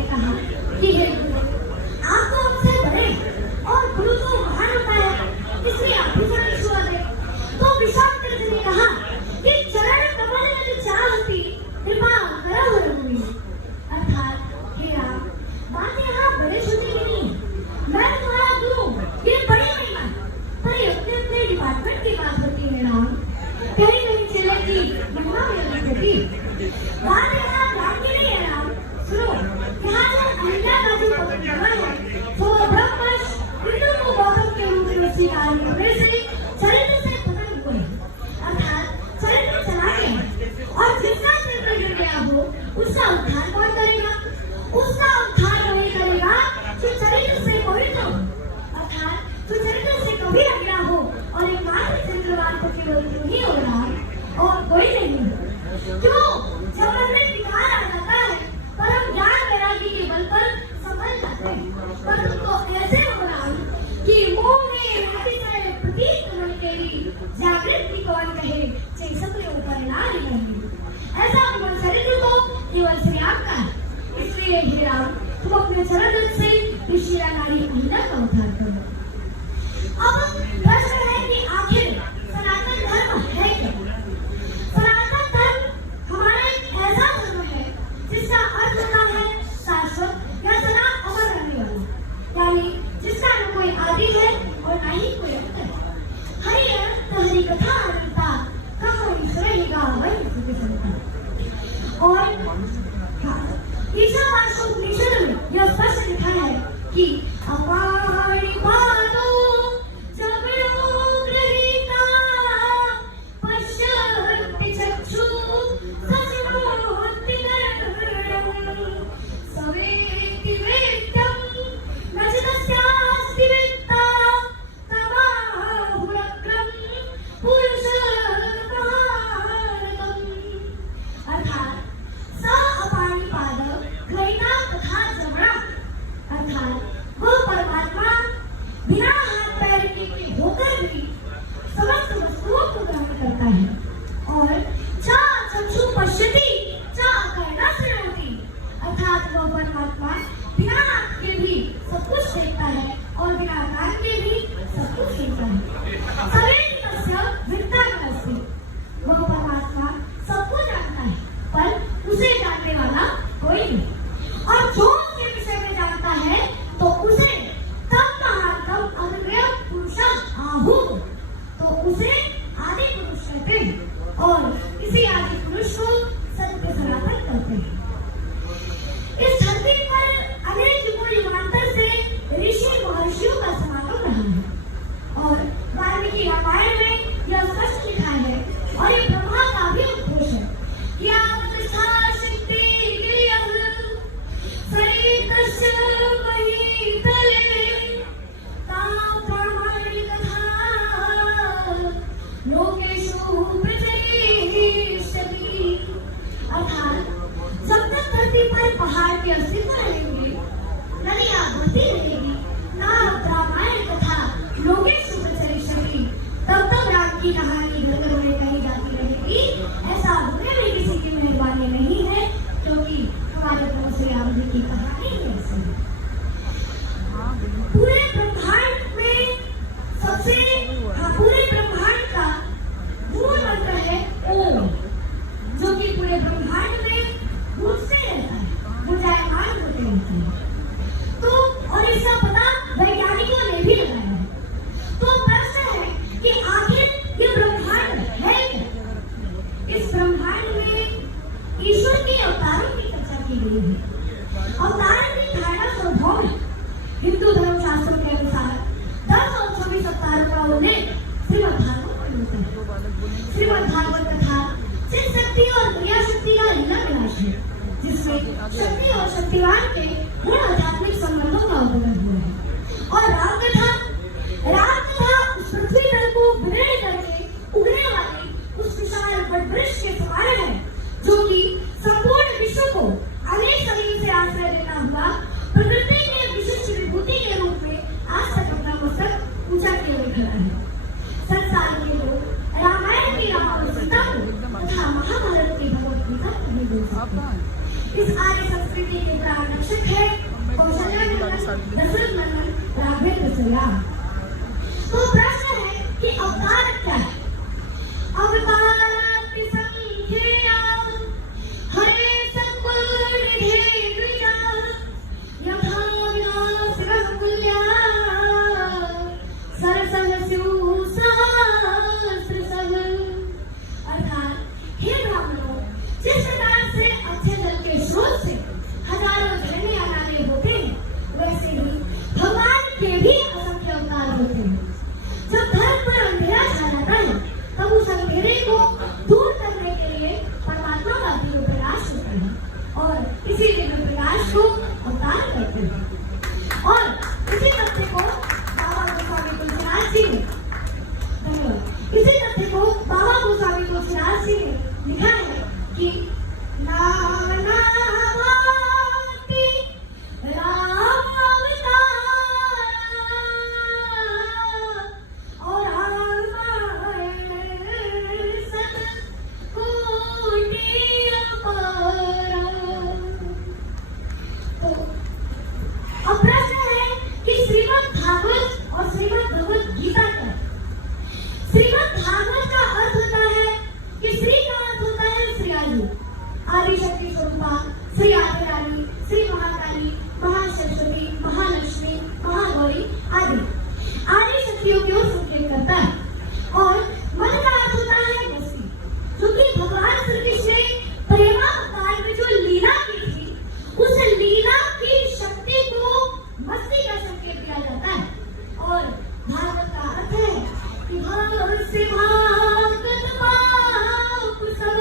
ने कहा कि हे गुरु, आप तो हमसे बड़े और गुरु तो महान होता है, इसलिए आप ही हमें छुआ दे। तो विश्वामित्र जी ने कहा कि चरण कमल में चाहती कृपा करो रघुवीर। अर्थात हे राम, बात यहाँ बड़े छोटे की नहीं है, मैं तुम्हारा गुरु, ये बड़ी महिमा, पर ये अपने डिपार्टमेंट की बात होती है राम। कहीं नहीं चलेगी महिमा में होती बात यहाँ राम की नहीं है राम। सुनो, यहाँ जो अहिल्या का जो पवित्र है वो ब्रह्मवश हिंदू को गौतम के रूप में स्वीकार करने से चरित्र से पतन हुए, अर्थात चरित्र चला गया, और जिसका चरित्र गिर गया हो उसका उद्धार कौन करेगा? उसका उद्धार वही करेगा जो चरित्र से पवित्र हो, अर्थात जो चरित्र से कभी अगला हो, और एकमात्र चरित्रवान को केवल तू ही होगा और कोई नहीं। क्यों? जब मन में विकार आ जाता है परम ज्ञान वैराग्य के बल पर संभल जाते हैं, पर तुमको ऐसे होना कि मोह में माटी से प्रतीक होने के लिए जागृति कौन कहे चेसक के ऊपर लाल रहेंगे। ऐसा गुण चरित्र तो केवल श्री राम का है, इसलिए हे राम, तुम अपने चरण से ऋषि नारी अहिल्या का उद्धार करो। अब प्रश्न है कि आखिर सनातन धर्म है क्या? सनातन धर्म हमारा एक ऐसा धर्म है जिसका अर्थ होता है शाश्वत या सदा अमर रहने वाला, यानी जिसका न कोई आदि है और न ही कोई अंत है। हरि अनंत हरि कथा अनंता, कहो ईश्वर रहेगा वही सुख संता। और ईशावास्योपनिषद में यह स्पष्ट लिखा है कि अपाणि पादो जगदोग्रहीता पश्यन्ति चक्षु सशृणोति नरं सवेति वेद्यं न च तस्यास्ति वेत्ता तमाहुरग्रं पुरुषं महारथम्। अर्थात स अपाणि पाद ग्रहीता तथा जमना, अर्थात वह परमात्मा बिना हाथ पैर के होकर भी समस्त वस्तुओं को ग्रहण करता है, और च चक्षु पश्यति च कर्णा शृणोति, अर्थात वह परमात्मा बिना आँख के भी सब कुछ देखता है और बिना कान के भी सब कुछ सुनता है। सवेति तस्य विद्या नास्ति, वह परमात्मा सबको जानता है पर उसे जानने वाला कोई नहीं, और जो उसके विषय में जानता है तो उसे तम महात्म अग्रय पुरुषः आहु, तो उसे आदि पुरुष कहते हैं, और इसी आदि पुरुष को सत्य सनातन कहते हैं। इस धरती पर अनेक युगांतर से ऋषि महर्षियों का समागम रहा है, और वाल्मीकि रामायण में यह स्पष्ट लिखा है, और ये ब्रह्मा का भी उद्घोष है कि आप प्रतिष्ठा शक्ति गिरियः सरितस्य महीतले तां ब्रह्माणि कथा लोकेषु प्रचलिष्यति। अर्थात जब तक धरती पर पहाड़ के अस्तित्व रहेंगे, नदियां बहती रहेगी, तां रामायण कथा लोकेषु प्रचलिष्यति, तब तक राम की कहानी घर घर में कही जाती रहेगी। ऐसा होने में किसी की मेहरबानी नहीं है, क्योंकि हमारे प्रभु श्री राम जी की कहानी है ऐसी। पूरे ब्रह्मांड में पूरे ब्रह्मांड का मूल मंत्र है ओम, जो कि पूरे ब्रह्मांड में गूंजते रहता है, गुंजायमान होते रहते हैं। तो और इसका पता वैज्ञानिकों ने भी लगाया है। तो प्रश्न है कि आखिर ये ब्रह्मांड है क्या? इस ब्रह्मांड में ईश्वर के अवतारों की चर्चा की गई है। अवतार की धारणा स्वभाव है। हिंदू धर्मशास्त्रों के अनुसार 10 और 24 अवतारों का उल्लेख श्रीमद् भागवत में होता है। श्रीमद् भागवत कथा चित शक्ति और क्रिया शक्ति का लीला विलास है, जिसमें शक्ति और शक्तिवान के गुण आध्यात्मिक संबंधों का वर्णन हुआ है। और राम कथा उस पृथ्वी तल को विदीर्ण करके उगने वाले उस विशाल वटवृक्ष के समान है, जो कि संपूर्ण विश्व को अनेक शरीर से आश्रय देता हुआ प्रकृति के विशिष्ट विभूति के रूप में आज तक अपना मस्तक ऊंचा किए हुए खड़ा है। संसार के लोग रामायण की राम और सीता को तथा महाभारत की भगवत गीता को भी बोल सकते हैं। इस आर्य संस्कृति प्रकृति के प्राण रक्षक है कौशल्या नंदन दशरथ नंदन राघवेंद्र श्रीराम। तो प्रश्न है कि अवतार क्या है? अवतार संख्या हरे संकुल निधे द्विजा यथा विनाशः कुल्या सरसः स्युः सहस्रशः। अर्थात हे ब्राह्मणों, जिस प्रकार से अच्छे जल के स्रोत से हजारों झरने या नाले होते हैं, वैसे ही भगवान के भी असंख्य अवतार होते हैं। जब धर्म पर अंधेरा छा जाता है, तब उस अंधेरे को दूर करने के लिए परमात्मा का दिव्य प्रकाश होता है और इसी दिव्य प्रकाश को अवतार कहते हैं। और इसी तथ्य को बाबा गोस्वामी तुलसीदास जी ने इसी तथ्य को बाबा गोस्वामी तुलसीदास जी ने लिखा है कि नाना भांति राम अवतार और रामायण सत कोटि अपारा। तो अब प्रश्न है कि श्रीमद् भागवत और श्रीमद् भगवत गीता क्या है? श्रीमद् भागवत का अर्थ होता है कि श्री का अर्थ होता है श्री आदि आदि शक्ति स्वरूपा, श्री आदिरानी, श्री महाकाली, महासरस्वती, महालक्ष्मी, महागौरी आदि आदि शक्तियों की ओर संकेत करता है। और मन का अर्थ होता है मस्ती, क्योंकि भगवान श्री कृष्ण ने प्रेमावतार में जो लीला की थी, उस लीला की शक्ति को मस्ती का संकेत दिया जाता है। और भागवत का अर्थ है कि भागवत से भागवत पाप सब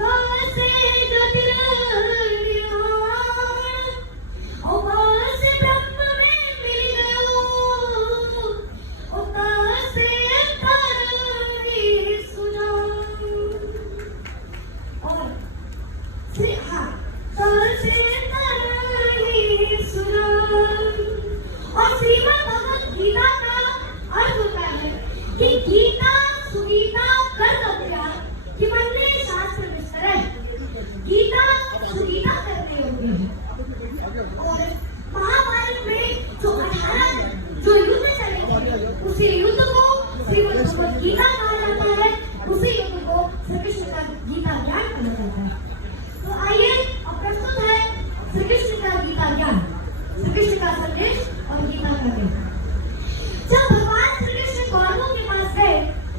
कैसे गतिर निहार और कैसे ब्रह्म में मिल गयो और कैसे करनी सुना। और श्री कैसे करनी सुना। और श्रीमद् भगवत गीता का अर्थ होता है कि गीता सुगीता कर अभ्यास कि मन में शास्त्र विस्तर है। गीता सुगीता करने योग्य है। और महाभारत में जो 18 जो युद्ध चले थे, उसी युद्ध को श्रीमद् भगवत गीता कहा जाता है, उसी युद्ध को श्री कृष्ण का गीता ज्ञान कहा जाता है। तो आइए अब प्रस्तुत है श्री कृष्ण का गीता ज्ञान, श्री कृष्ण का संदेश और गीता का ज्ञान। जब भगवान श्री कृष्ण कौरवों के पास गए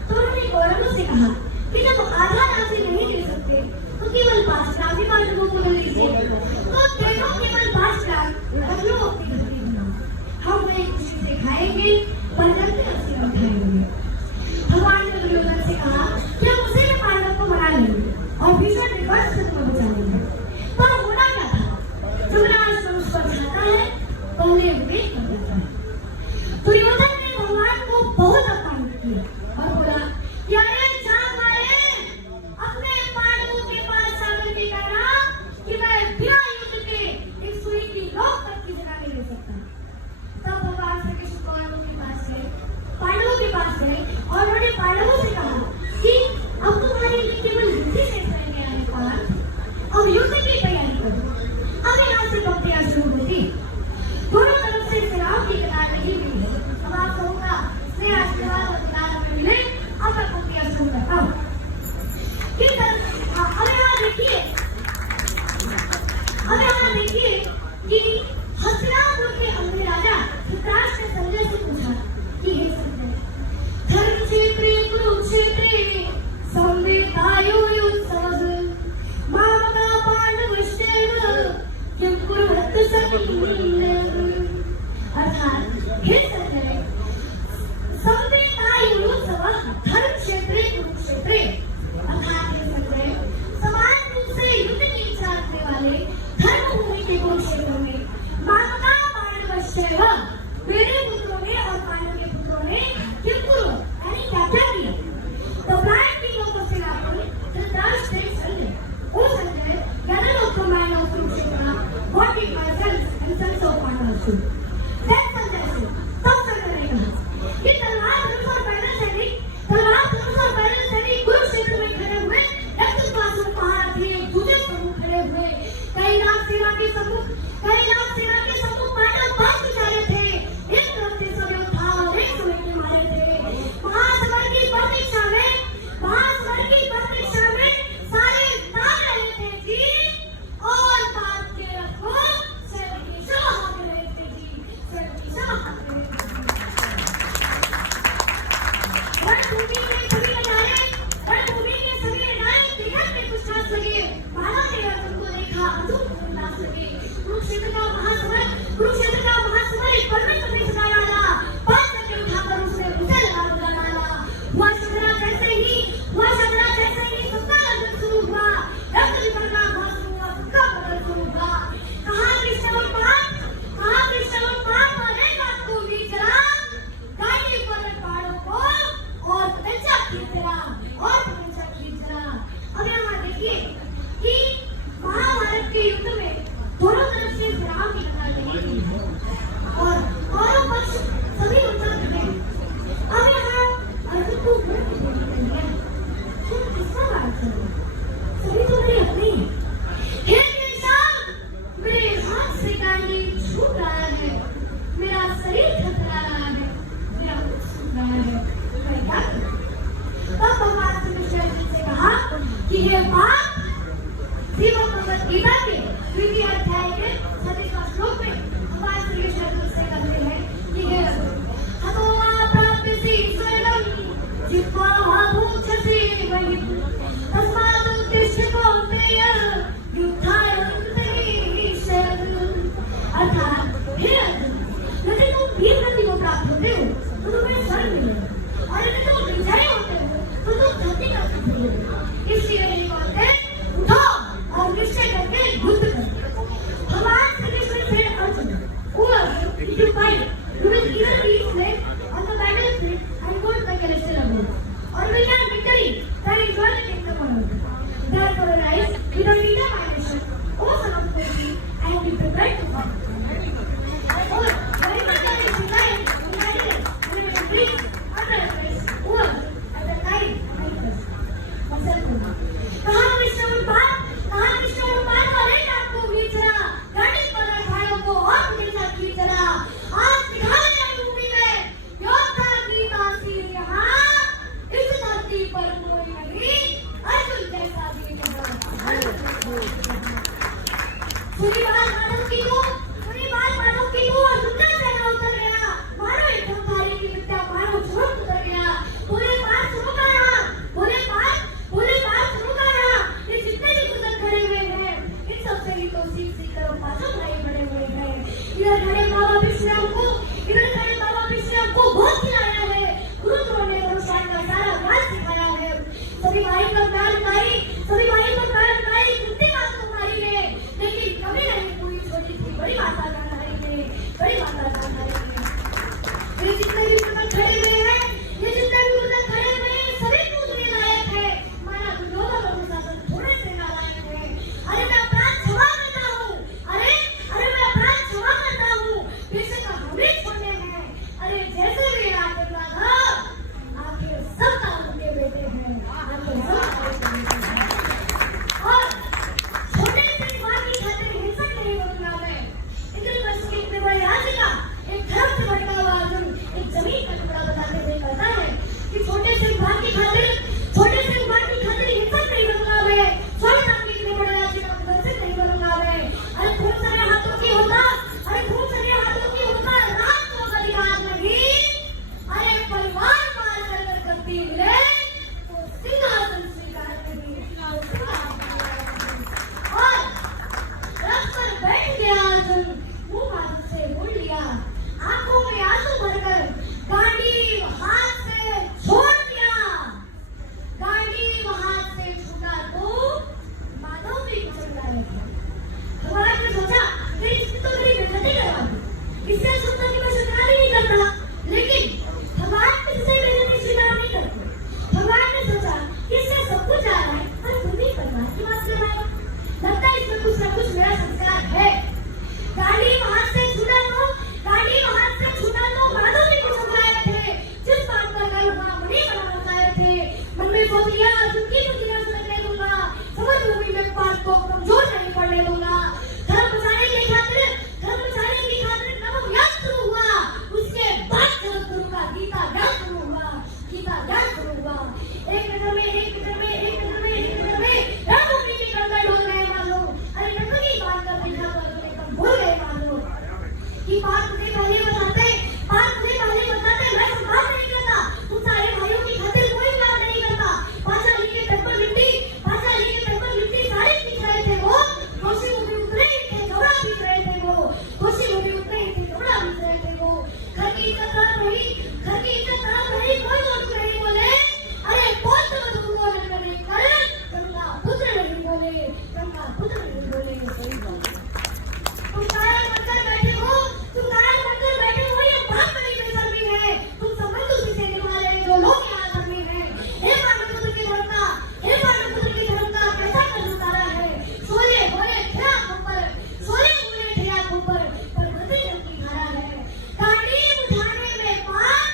तो उन्होंने कौरवों से कहा कि जब आधा राज्य नहीं दे सकते तो केवल 5 लाख ही पांडवों को दे दीजिए। तो देखो केवल 5 लाख रख लो अपनी धरती में, हम उन्हें खुशी से खाएंगे, बरकत से हम खाएंगे। भगवान ने दुर्योधन से कहा कि हम उसे भी पांडव को मरा लेंगे और भीषण विपक्ष से तुम्हें बचा लेंगे। पर होना क्या था? जब राष्ट्र उस पर जाता है, पहले विवेक कर जाता है। दुर्योधन ने भगवान को बहुत अपमानित किया और बोला कि अरे चाँद वाले, अपने पांडवों के पास सागर के कहना कि मैं बिना युद्ध के एक सुई की नोक तक की जगह नहीं ले सकता। तब भगवान श्री कृष्ण कौरवों के पास गए, पांडवों के पास गए और उन्होंने पांडवों से कहा कि अब तुम्हारे लिए केवल युद्ध से रहने आने पांडव, अब युद्ध की तैयारी करो। अब यहाँ से पंक्तियां शुरू होती, दोनों तरफ से सेनाओं की कतार लगी हुई है। अब आप कहूँगा श्री आशीर्वाद और कतार में मिले। अब मैं पंक्तियां शुरू करता हूँ। अब यहाँ देखिए कि हस्तिनापुर के अंग्रेज राजा धृतराष्ट्र ने संजय से पूछा कि हे संजय, धर्म क्षेत्रे कुरुक्षेत्रे संवेदायोयुत्सवः मामका पांडवश्चैव किं कुर्वत् सन्निधम्। अर्थात हे संजय, संवेदायोयुत्सवः धर्म क्षेत्रे कुरुक्षेत्रे, अर्थात हे संजय, समान रूप से युद्ध की इच्छा रखने वाले धर्मभूमि के कुरुक्षेत्र में मामका पांडवश्चैव, मेरे पुत्रों ने और पांडव के पुत्रों ने किं कुर्वत् यानी क्या क्या किया। तो blind king of Hastinapur, Dhritarashtra said Sanjay, O Sanjay, gather of the mind of Kurukshetra, what did my sons and sons of Pandavas do? Then Sanjay said, तब संजय ने कहा कि तलवार धनुष और पैदल सैनिक कुरुक्षेत्र में खड़े हुए, रक्त पासों पहाड़ थे, दूसरे प्रमुख खड़े हुए, कई लाख तो सीख सीख कर पाछा भाई बड़े हुए हैं। इधर खड़े बाबा विश्राम को बहुत खिलाया है, गुरु द्रोण ने अनुष्ठान का सारा ज्ञान सिखाया है। सभी भाई को प्यार बनाई, कितनी बात तो हमारी है, लेकिन कभी नहीं पूरी छोटी थी बड़ी माता गांधारी ने। ये जितने भी पुस्तक खड़े हुए हैं, सभी पूजने लायक है। माना दुर्योधन और दुशासन थोड़े से नालायक है। अरे मैं अपराध क्षमा करता हूँ, बेशक हमें छोड़ने हैं। अरे जैसे भी आके था, आखिर सब काम उनके बेटे हैं, और छोटे से बात की खातिर हिंसक नहीं बनूंगा मैं। इंद्रप्रस्थ के इतने बड़े राज्य का एक धर्म से भटका हुआ अर्जुन एक जमीन का टुकड़ा बताते हुए कहता है कि छोटे से बात की खातिर हिंसक नहीं बनूंगा मैं। स्वर्ग नाम के इतने बड़े राज्य का वंशज नहीं बनूंगा मैं। अरे खून सारे हाथों की होता, रात को अधिकार नहीं। अरे परिवार मार कर गद्दी मिले तो सिंहासन स्वीकार नहीं। और रथ पर बैठ गया अर्जुन, मुंह हाथ से बोल लिया, आंखों में आंसू भरकर गाड़ी हाथ से छोड़ दिया। गाड़ी हाथ से छूटा तो माधव भी कुचल लायक है। भगवान ने सोचा मेरी तो मेरी बेइज्जती करवा दी, इससे सुनता कि मैं स्वीकार ही नहीं करता। लेकिन भगवान किससे बेइज्जती स्वीकार नहीं करते। भगवान ने सोचा कि इससे सब कुछ आ रहा है और खुद ही परिवार की बात कर रहा है, लगता है इसमें कुछ न कुछ मेरा संस्कार है। गाड़ी हाथ से छूटा तो माधव भी कुछ लायक थे। जिस बात का गल वहां मणि बनाना चाहे थे, मन में सोच लिया अर्जुन की बुद्धियां सुनने दूंगा, समझ भूमि में बात को कमजोर नहीं पड़ने दूंगा। धर्म बचाने की खातिर नवम याद शुरू हुआ। उसके बाद जगत गुरु का गीता ज्ञान शुरू हुआ। एक नजर में रणभूमि के गंगा डोल गए मानो। अरे नकली बात कर देखा तो अर्जुन एकदम भूल गए मानो कि बात मुझे पहले बताते मैं संभाल नहीं करता। तुम सारे भाइयों की खातिर कोई काम नहीं करता। पांचाली के टेम्पल लिट्टी सारे पीछ रहे थे वो। खुशी मुझे उतरे ही थे, झगड़ा पीछ रहे थे वो। घर की इज्जत खराब रही, कोई दोस्त नहीं बोले। अरे बहुत समझ उनको नहीं करे, गंगा पुत्र नहीं बोले। तुम कायर बनकर बैठे हो, ये बात बड़ी बेशर्मी है। तुम संबंध उसी से निभा रहे जो लोग यहाँ धर्मी हैं। हे पांडुपुत्र की धर्म का कैसा कर उतारा है। सोले बोले ठिया ऊपर पर गति जब की धारा है। गाड़ी उठाने में पाप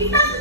पिता